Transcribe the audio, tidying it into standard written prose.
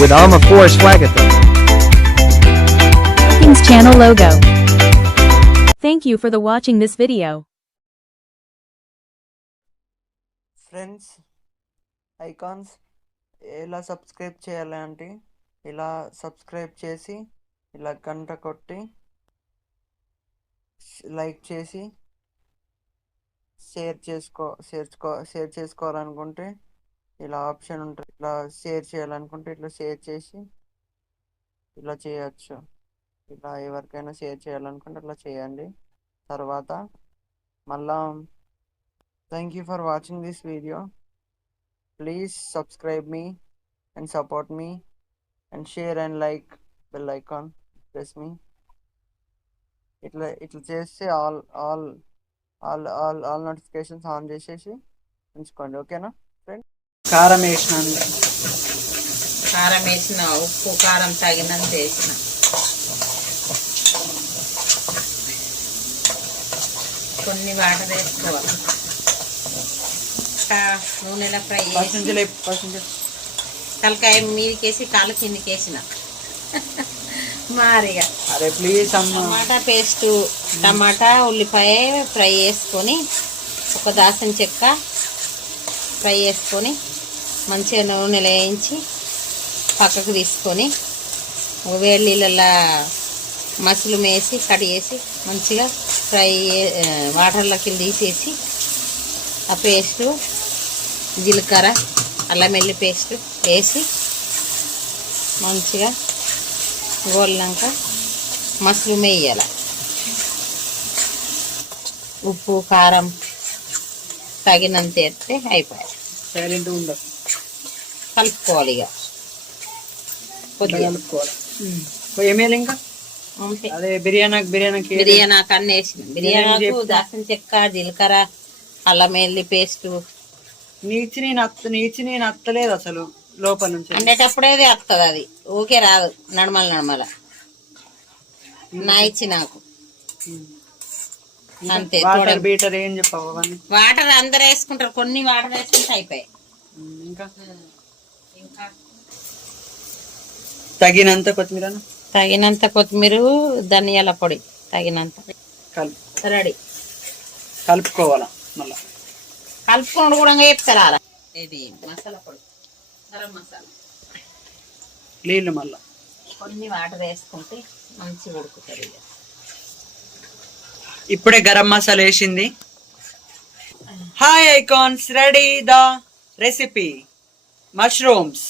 with Amapour Swagatham. King's channel logo. Thank you for the watching this video. Friends icons ఎలా subscribe చేయాలంటే ఇలా subscribe చేసి ఇలా గంట కొట్టి లైక్ చేసి షేర్ చేసుకోవాలనుకుంటే ఇలా ఆప్షన్ ఉంటుంది. ఇలా షేర్ చేయాలనుకుంటే ఇట్లా షేర్ చేసి ఇలా చేయొచ్చు. ఇలా ఎవరికైనా షేర్ చేయాలనుకుంటే అట్లా చేయండి. తర్వాత మళ్ళా thank you for watching this video. Please subscribe me and support me and share and like bell icon press me. ఇట్లా చేస్తే all all all all all notifications on చేసేసి ఉంచుకోండి. ఓకేనా ఫ్రెండ్? కారం వేసినాను. కారం వేసిన, ఉప్పు కారం తగినంత వేసిన. కొన్ని వాటర్ వేసుకోవాలి. నూనెలో ఫ్రై చేసి తలకాయ మీదకేసి కాళ్ళ కిందికేసిన మారిగా. అరే ప్లీజ్ అమ్మా. టమాటా పేస్టు, టమాటా ఉల్లిపాయ ఫ్రై చేసుకొని ఒక దాసం చెక్క ఫ్రై చేసుకొని మంచిగా నూనెలో వేయించి పక్కకు తీసుకొని వేడి నీళ్ళల్లో మసులు వేసి కట్ చేసి మంచిగా ఫ్రై వాటర్లోకి తీసేసి ఆ పేస్టు జీలకర్ర అల్లం వెల్లుల్లి పేస్టు వేసి మంచిగా గోలినాక మసులు వేయాలి. ఉప్పు కారం తగినంత వేస్తే అయిపోయాయి. సైలెంట్ ఉండదు, కలుపుకోవాలి. ఇక కొద్దిగా కలుపుకోవాలి. ఏమేయాలి ఇంకా? అదే బిర్యానీకి అన్నీ వేసిన. బిర్యానీకు దాల్చిన చెక్క, జీలకర్ర, అల్లం వెల్లుల్లి పేస్టు. నీచి నేను అత్తలేదు అసలు లోపల నుంచి. వండేటప్పుడే వస్తుంది, అది ఊకే రాదు. నడమల నా ఇచ్చి నాకు అంతే. వాటర్ బీటర్ ఏం చెప్పావు? వాటర్ అందరు వేసుకుంటారు, కొన్ని వాటర్ వేసుకుంటే అయిపోయాయి. ఇంకా తగినంత కొత్తిమీర, ధనియాల పొడి తగినంత రెడీ. కలుపుకోవాలా? మళ్ళా కలుపుకోండి కూడా చెప్తారా? ఇది మసాలా పొడి, గరం మసాలా, నీళ్ళు మళ్ళా కొన్ని వాటర్ వేసుకుంటే మంచిగా ఉడుకుతుంది. ఇప్పుడే గరం మసాలా వేసింది. Hi icons, ready the recipe mushrooms.